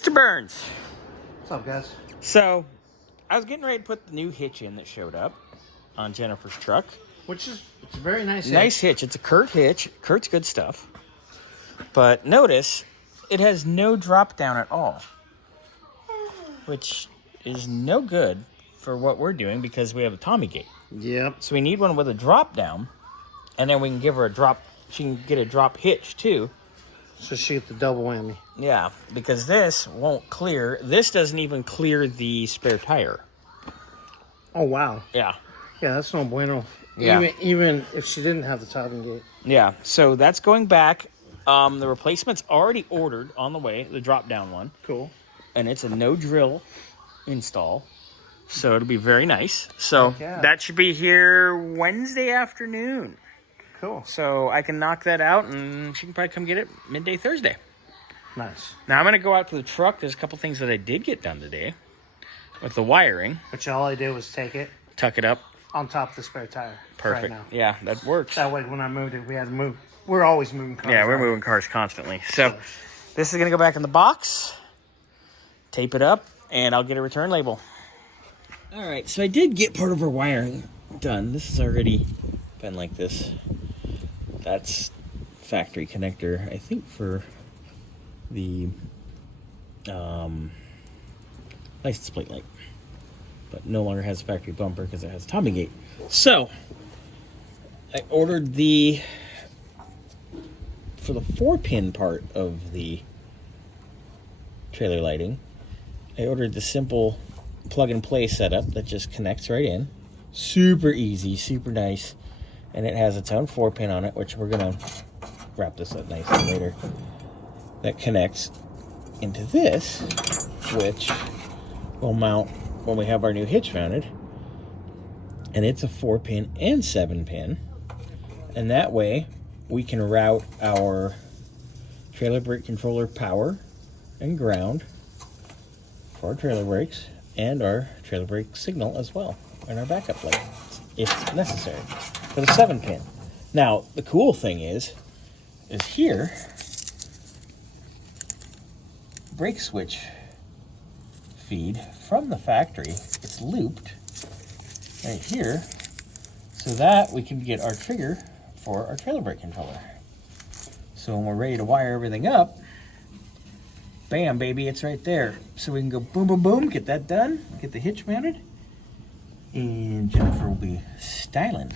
Mr. Burns. What's up, guys? So, I was getting ready to put the new hitch in that showed up on Jennifer's truck. It's a very nice hitch. Nice hitch. It's a Kurt hitch. Kurt's good stuff. But notice, it has no drop down at all. Which is no good for what we're doing because we have a Tommy gate. Yep. So we need one with a drop down. And then we can give her a drop. She can get a drop hitch too. So she gets the double whammy. Yeah, because this won't clear. This doesn't even clear the spare tire. Oh, wow. Yeah. Yeah, that's no bueno. Yeah. Even if she didn't have the Tommy gate. Yeah, so that's going back. The replacement's already ordered on the way, the drop-down one. Cool. And it's a no-drill install, so it'll be very nice. So that should be here Wednesday afternoon. Cool. So I can knock that out, and she can probably come get it midday Thursday. Nice. Now I'm going to go out to the truck. There's a couple things that I did get done today with the wiring. Which all I did was take it. Tuck it up. On top of the spare tire. Perfect. Right now. Yeah, that works. That way when I moved it, we had to move. We're always moving cars. Yeah, we're moving cars constantly. So this is going to go back in the box, tape it up, and I'll get a return label. All right, so I did get part of our wiring done. This has already been like this. That's factory connector, I think, for the license plate light. But no longer has a factory bumper because it has Tommy gate. So I ordered for the 4-pin part of the trailer lighting, I ordered the simple plug-and-play setup that just connects right in. Super easy, super nice. And it has its own 4-pin on it, which we're going to wrap this up nicely later. That connects into this, which will mount when we have our new hitch mounted. And it's a 4-pin and 7-pin. And that way, we can route our trailer brake controller power and ground for our trailer brakes and our trailer brake signal as well, and our backup light if necessary for the 7-pin. Now, the cool thing is here, brake switch feed from the factory. It's looped right here so that we can get our trigger for our trailer brake controller. So when we're ready to wire everything up, bam, baby, it's right there. So we can go boom, boom, boom, get that done, get the hitch mounted, and Jennifer will be styling.